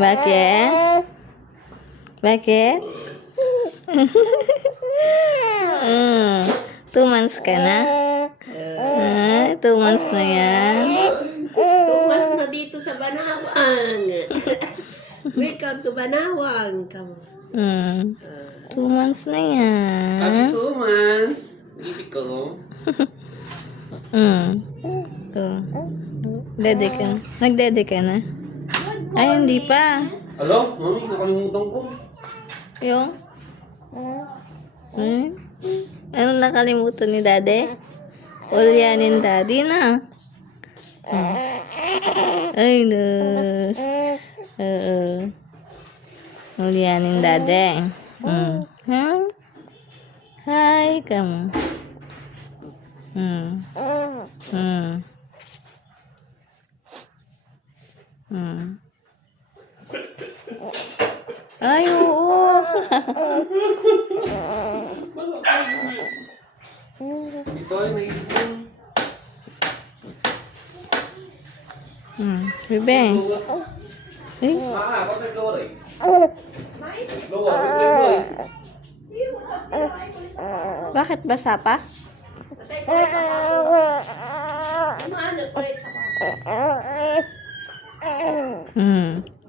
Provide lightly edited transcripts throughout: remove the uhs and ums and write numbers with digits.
Bakit? Bakit? 2 months ka na? 2 months na yan. 2 months na dito sa Banawang. Welcome to Banawang. Come on. 2 months na yan. Happy 2 months. Hindi ko. Dede ka na. Nagdede ka na? Ay, hindi pa. Alo, mami, nakalimutan ko. Yung? Ano nakalimutan ni Dade? Ulyanin Daddy na. Ay, no. Ulyanin Dade. Hi, kamu. Ay, oo. Ito ay naisip ko. Bebe. Eh, Patay ka wala eh. Gawa, wala eh. bakit basa pa?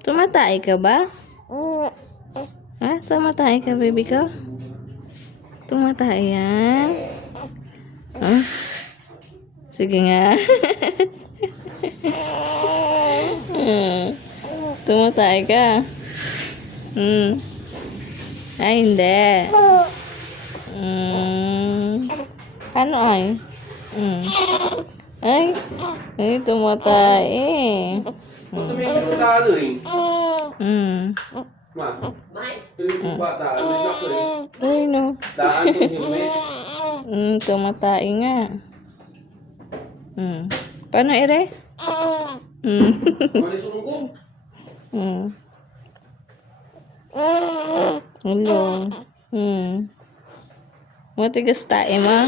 Tumatay ka ba? Ha? Tumatay ka, baby ko? Tumatay yan? Sige nga. Tumatay ka? Ay, hindi. Ano ay? Ay, tumatay eh. Tumingin ko na ano eh. Ma, Mike. tuloy kong bata. Ano yung ako eh. Ay, no. Daan ko helmet. Tumatay nga. Paano ere? Malisun ko. Hello. Matigas tayo mo.